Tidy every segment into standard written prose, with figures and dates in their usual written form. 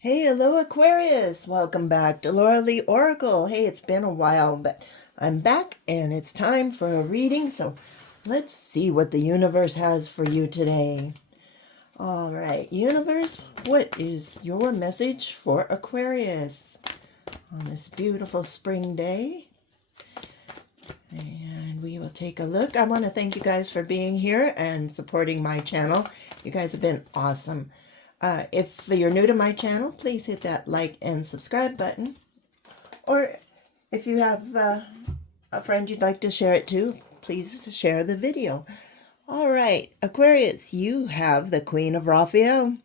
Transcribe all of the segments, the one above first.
Hey, hello Aquarius. Welcome back to Laura Lee Oracle. Hey, it's been a while, but I'm back and it's time for a reading. So let's see what the universe has for you today. All right, universe, what is your message for Aquarius on this beautiful spring day? And we will take a look. I want to thank you guys for being here and supporting my channel. You guys have been awesome. If you're new to my channel, please hit that like and subscribe button. Or if you have a friend you'd like to share it to, please share the video. All right, Aquarius, you have the Queen of Raphael.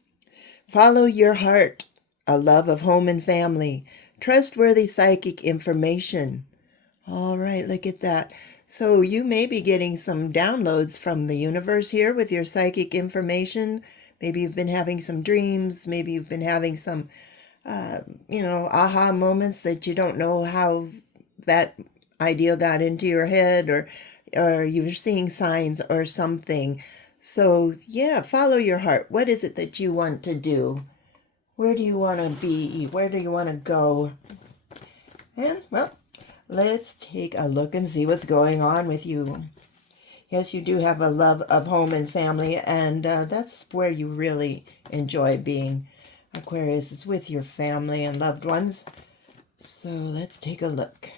Follow your heart, a love of home and family, trustworthy psychic information. All right, look at that. So you may be getting some downloads from the universe here with your psychic information. Maybe you've been having some dreams. Maybe you've been having some, aha moments that you don't know how that idea got into your head, or you're seeing signs or something. So yeah, follow your heart. What is it that you want to do? Where do you want to be? Where do you want to go? And, well, let's take a look and see what's going on with you. Yes, you do have a love of home and family, and that's where you really enjoy being. Aquarius is with your family and loved ones. So let's take a look.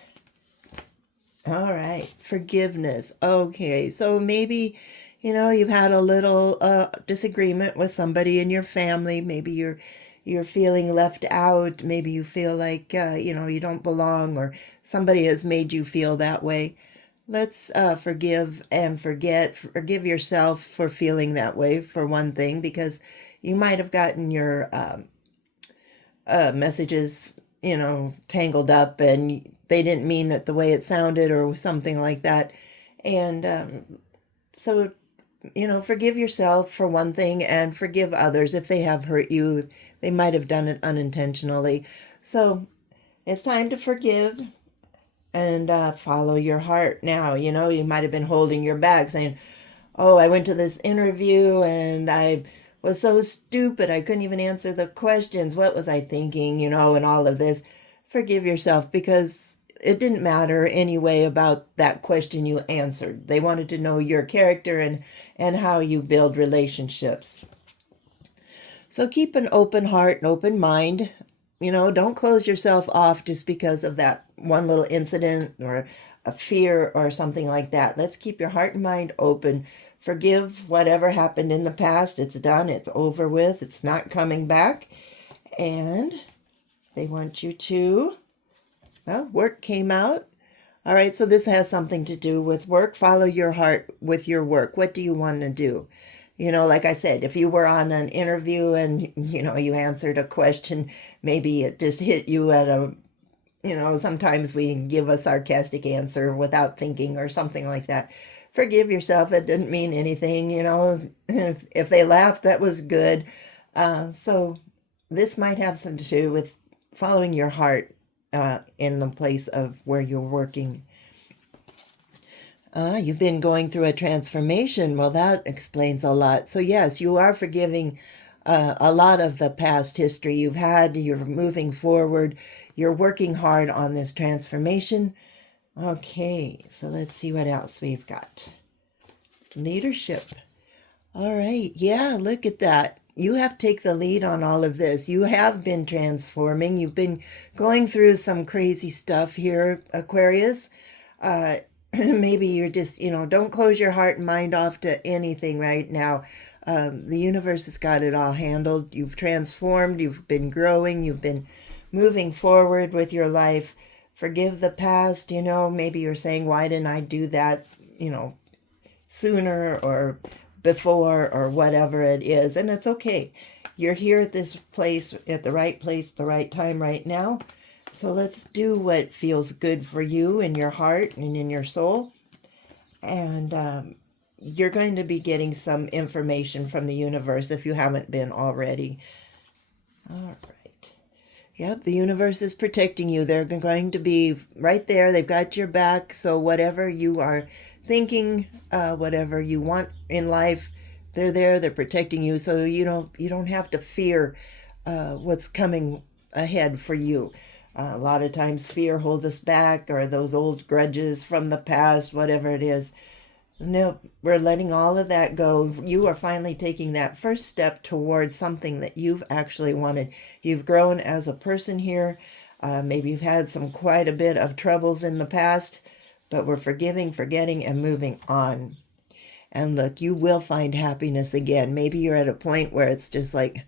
All right, forgiveness. Okay, so maybe, you've had a little disagreement with somebody in your family. Maybe you're feeling left out. Maybe you feel like, you don't belong, or somebody has made you feel that way. Let's forgive and forget. Forgive yourself for feeling that way, for one thing, because you might have gotten your messages, tangled up, and they didn't mean it the way it sounded or something like that. And so, forgive yourself for one thing, and forgive others if they have hurt you. They might have done it unintentionally. So it's time to forgive and follow your heart now. You might have been holding your back saying, oh, I went to this interview and I was so stupid. I couldn't even answer the questions. What was I thinking, and all of this. Forgive yourself, because it didn't matter anyway about that question you answered. They wanted to know your character and how you build relationships. So keep an open heart and open mind. Don't close yourself off just because of that one little incident or a fear or something like that. Let's keep your heart and mind open. Forgive whatever happened in the past. It's done. It's over with. It's not coming back. And they want you to, well, work came out. All right, so this has something to do with work. Follow your heart with your work. What do you want to do? Like I said, if you were on an interview and, you answered a question, maybe it just hit you at a, sometimes we give a sarcastic answer without thinking or something like that. Forgive yourself. It didn't mean anything, If they laughed, that was good. So this might have something to do with following your heart in the place of where you're working. You've been going through a transformation. Well, that explains a lot. So yes, you are forgiving a lot of the past history you've had. You're moving forward. You're working hard on this transformation. Okay, so let's see what else we've got. Leadership. All right, yeah, look at that. You have to take the lead on all of this. You have been transforming. You've been going through some crazy stuff here, Aquarius. Maybe you're just, don't close your heart and mind off to anything right now. The universe has got it all handled. You've transformed. You've been growing. You've been moving forward with your life. Forgive the past. Maybe you're saying, why didn't I do that, sooner or before or whatever it is. And it's okay. You're here at this place, at the right time right now. So let's do what feels good for you in your heart and in your soul. And you're going to be getting some information from the universe if you haven't been already. All right. Yep, the universe is protecting you. They're going to be right there. They've got your back. So whatever you are thinking, whatever you want in life, they're there. They're protecting you. So you don't have to fear what's coming ahead for you. A lot of times fear holds us back, or those old grudges from the past, whatever it is. No, we're letting all of that go. You are finally taking that first step towards something that you've actually wanted. You've grown as a person here. Maybe you've had quite a bit of troubles in the past, but we're forgiving, forgetting, and moving on. And look, you will find happiness again. Maybe you're at a point where it's just like,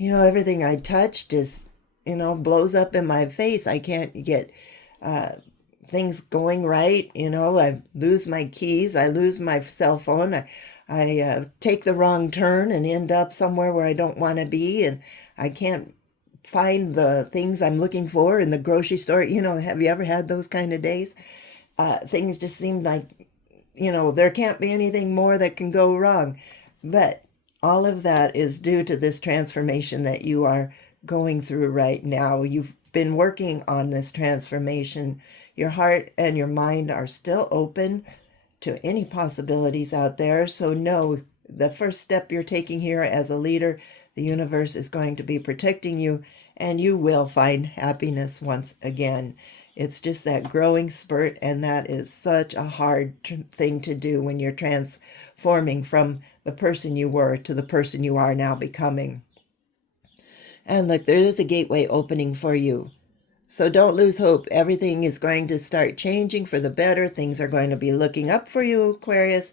everything I touch just, blows up in my face. I can't get things going right. I lose my keys. I lose my cell phone. I take the wrong turn and end up somewhere where I don't want to be. And I can't find the things I'm looking for in the grocery store. Have you ever had those kind of days? Things just seem like, there can't be anything more that can go wrong. But all of that is due to this transformation that you are going through right now. You've been working on this transformation. Your heart and your mind are still open to any possibilities out there. So know the first step you're taking here as a leader, the universe is going to be protecting you, and you will find happiness once again. It's just that growing spurt, and that is such a hard thing to do when you're transforming from the person you were to the person you are now becoming. And look, there is a gateway opening for you. So don't lose hope. Everything is going to start changing for the better. Things are going to be looking up for you, Aquarius.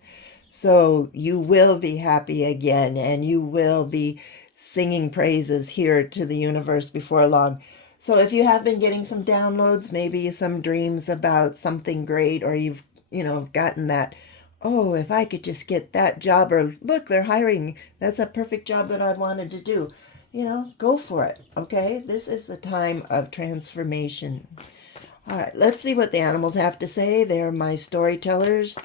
So you will be happy again, and you will be singing praises here to the universe before long. So if you have been getting some downloads, maybe some dreams about something great, or you've, gotten that, oh, if I could just get that job, or look, they're hiring. That's a perfect job that I wanted to do. Go for it, okay? This is the time of transformation. All right, let's see what the animals have to say. They're my storytellers.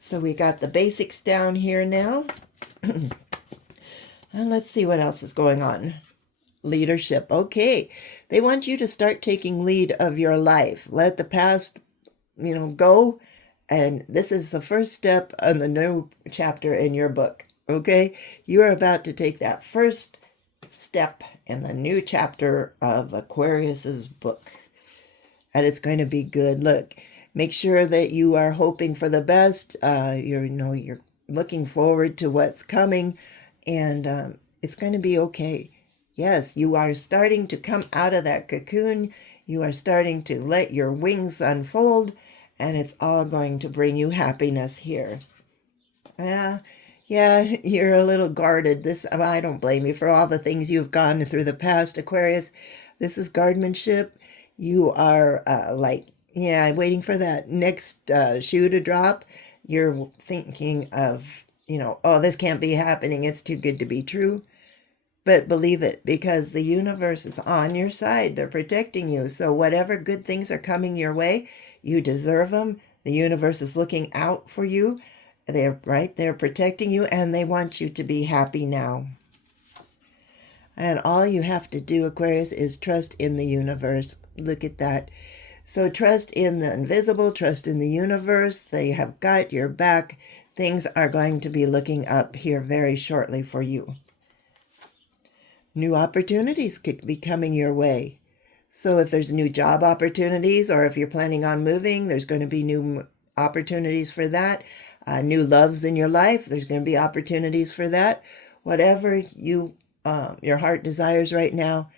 So we got the basics down here now. And let's see what else is going on. Leadership. Okay. They want you to start taking lead of your life. Let the past, go. And this is the first step on the new chapter in your book. Okay. You are about to take that first step in the new chapter of Aquarius's book. And it's going to be good. Look, make sure that you are hoping for the best. You're looking forward to what's coming, and it's going to be okay. Yes, you are starting to come out of that cocoon. You are starting to let your wings unfold, and it's all going to bring you happiness here. Yeah, you're a little guarded. I don't blame you for all the things you've gone through the past, Aquarius. This is guardsmanship. You are waiting for that next shoe to drop. You're thinking of, oh, this can't be happening. It's too good to be true. But believe it, because the universe is on your side. They're protecting you. So whatever good things are coming your way, you deserve them. The universe is looking out for you. They're protecting you, and they want you to be happy now. And all you have to do, Aquarius, is trust in the universe. Look at that. So trust in the invisible, trust in the universe. They have got your back. Things are going to be looking up here very shortly for you. New opportunities could be coming your way. So if there's new job opportunities, or if you're planning on moving, there's going to be new opportunities for that. New loves in your life, there's going to be opportunities for that. Whatever your heart desires right now,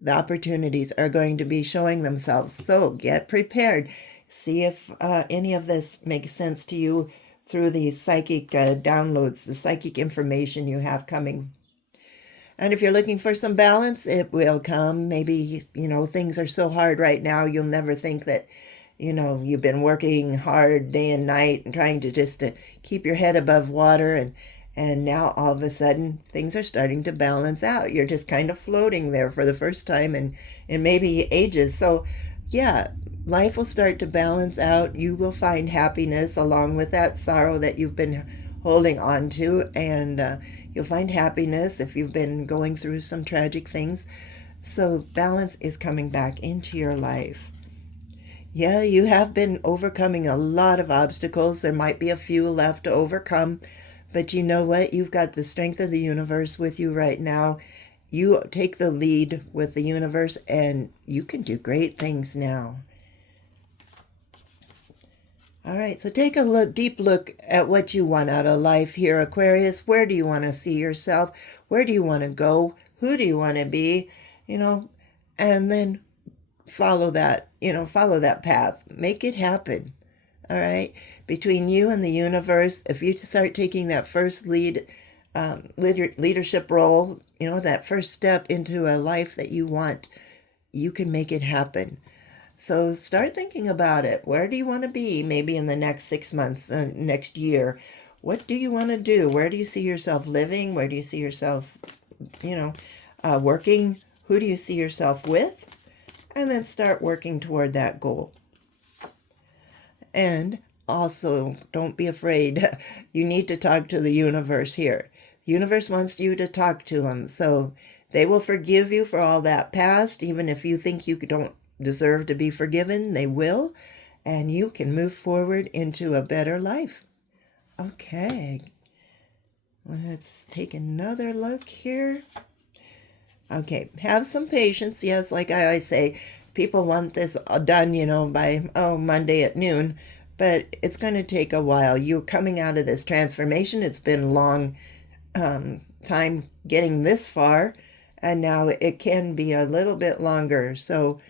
the opportunities are going to be showing themselves. So get prepared. See if any of this makes sense to you through the psychic downloads, the psychic information you have coming. And if you're looking for some balance, it will come. Maybe, things are so hard right now, you'll never think that, you've been working hard day and night and trying to keep your head above water. And now all of a sudden things are starting to balance out. You're just kind of floating there for the first time in maybe ages. So yeah, life will start to balance out. You will find happiness along with that sorrow that you've been holding on to. And you'll find happiness if you've been going through some tragic things. So balance is coming back into your life. Yeah, you have been overcoming a lot of obstacles. There might be a few left to overcome, but you know what? You've got the strength of the universe with you right now, you take the lead with the universe, and you can do great things now. All right, so take a deep look at what you want out of life here, Aquarius. Where do you want to see yourself? Where do you want to go? Who do you want to be? And then follow that, follow that path. Make it happen. All right. Between you and the universe, if you start taking that first leadership role, that first step into a life that you want, you can make it happen. So start thinking about it. Where do you want to be? Maybe in the next 6 months, next year. What do you want to do? Where do you see yourself living? Where do you see yourself, working? Who do you see yourself with? And then start working toward that goal. And also, don't be afraid. You need to talk to the universe here. The universe wants you to talk to them. So they will forgive you for all that past. Even if you think you don't deserve to be forgiven, they will. And you can move forward into a better life. Okay. Let's take another look here. Okay, have some patience. Yes, like I always say, people want this done, by, Monday at noon. But it's going to take a while. You're coming out of this transformation. It's been a long time getting this far. And now it can be a little bit longer. So,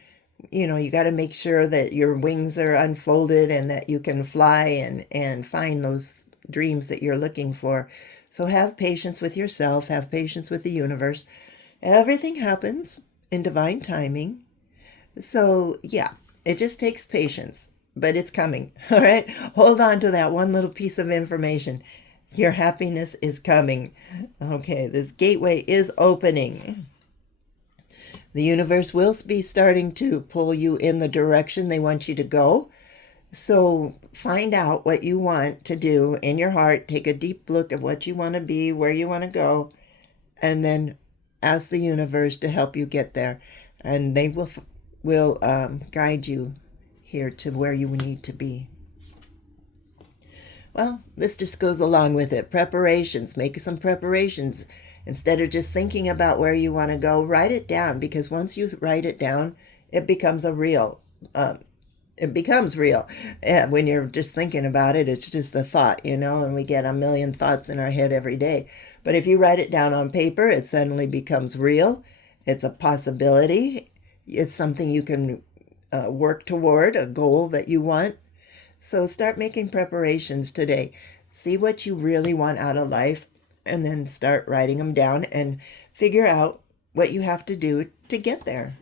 you got to make sure that your wings are unfolded and that you can fly and find those dreams that you're looking for. So have patience with yourself. Have patience with the universe. Everything happens in divine timing. So, yeah, it just takes patience, but it's coming. All right. Hold on to that one little piece of information. Your happiness is coming. Okay. This gateway is opening. The universe will be starting to pull you in the direction they want you to go. So find out what you want to do in your heart. Take a deep look at what you want to be, where you want to go, and then ask the universe to help you get there. And they will guide you here to where you need to be. Well, this just goes along with it. Preparations. Make some preparations. Instead of just thinking about where you want to go, write it down, because once you write it down, it becomes real. And when you're just thinking about it, it's just a thought, and we get a million thoughts in our head every day. But if you write it down on paper, it suddenly becomes real. It's a possibility. It's something you can work toward, a goal that you want. So start making preparations today. See what you really want out of life, and then start writing them down and figure out what you have to do to get there.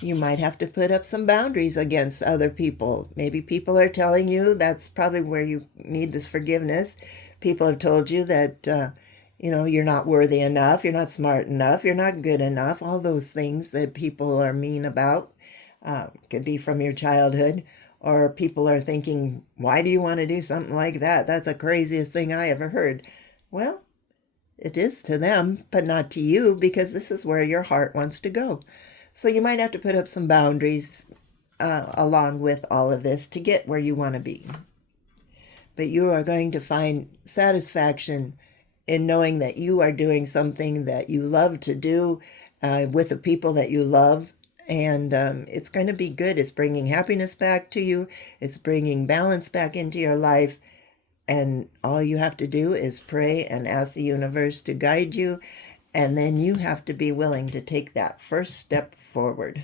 You might have to put up some boundaries against other people. Maybe people are telling you that's probably where you need this forgiveness. People have told you that, you're not worthy enough, you're not smart enough, you're not good enough, all those things that people are mean about. Could be from your childhood, or people are thinking, why do you want to do something like that? That's the craziest thing I ever heard. Well, it is to them, but not to you, because this is where your heart wants to go. So you might have to put up some boundaries along with all of this to get where you want to be. But you are going to find satisfaction in knowing that you are doing something that you love to do with the people that you love. And it's going to be good. It's bringing happiness back to you. It's bringing balance back into your life. And all you have to do is pray and ask the universe to guide you. And then you have to be willing to take that first step forward.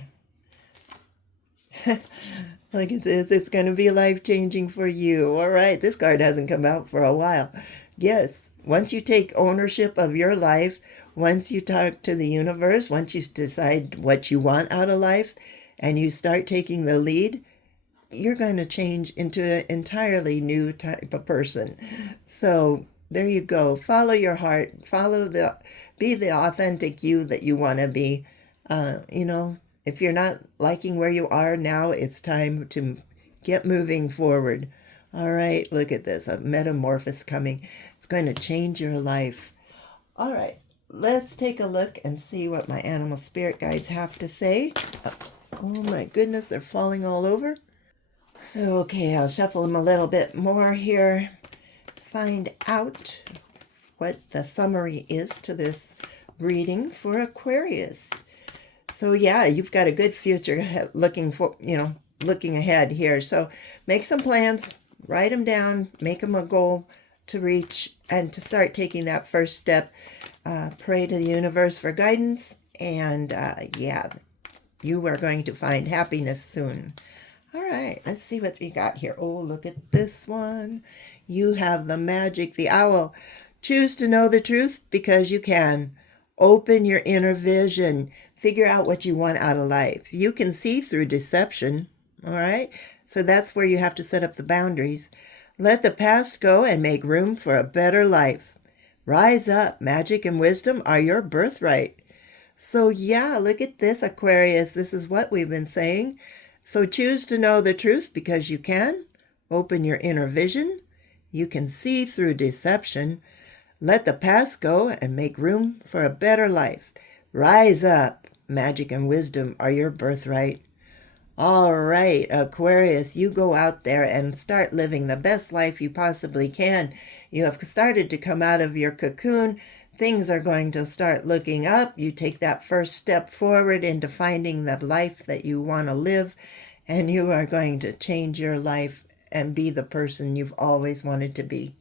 Look at this. It's going to be life-changing for you. All right. This card hasn't come out for a while. Yes. Once you take ownership of your life, once you talk to the universe, once you decide what you want out of life, and you start taking the lead, you're going to change into an entirely new type of person. So there you go. Follow your heart. Be the authentic you that you want to be. If you're not liking where you are now, it's time to get moving forward. All right, look at this. A metamorphosis coming. It's going to change your life. All right, let's take a look and see what my animal spirit guides have to say. Oh my goodness, they're falling all over. So, okay, I'll shuffle them a little bit more here. Find out what the summary is to this reading for Aquarius. So yeah, you've got a good future looking ahead here. So make some plans, write them down, make them a goal to reach, and to start taking that first step. Pray to the universe for guidance, and yeah, you are going to find happiness soon. All right, let's see what we got here. Oh, look at this one. You have the magic, the owl. Choose to know the truth because you can. Open your inner vision. Figure out what you want out of life. You can see through deception, all right? So that's where you have to set up the boundaries. Let the past go and make room for a better life. Rise up. Magic and wisdom are your birthright. So yeah, look at this, Aquarius. This is what we've been saying. So choose to know the truth because you can. Open your inner vision. You can see through deception. Let the past go and make room for a better life. Rise up. Magic and wisdom are your birthright. All right, Aquarius, you go out there and start living the best life you possibly can. You have started to come out of your cocoon. Things are going to start looking up. You take that first step forward into finding the life that you want to live, and you are going to change your life and be the person you've always wanted to be.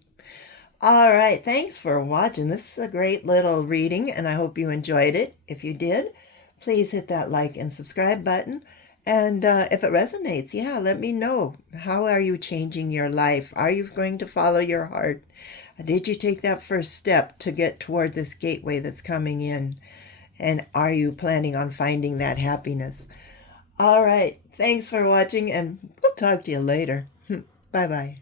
All right, thanks for watching. This is a great little reading, and I hope you enjoyed it. If you did, please hit that like and subscribe button. And if it resonates, yeah, let me know. How are you changing your life? Are you going to follow your heart? Did you take that first step to get toward this gateway that's coming in? And are you planning on finding that happiness? All right. Thanks for watching, and we'll talk to you later. Bye-bye.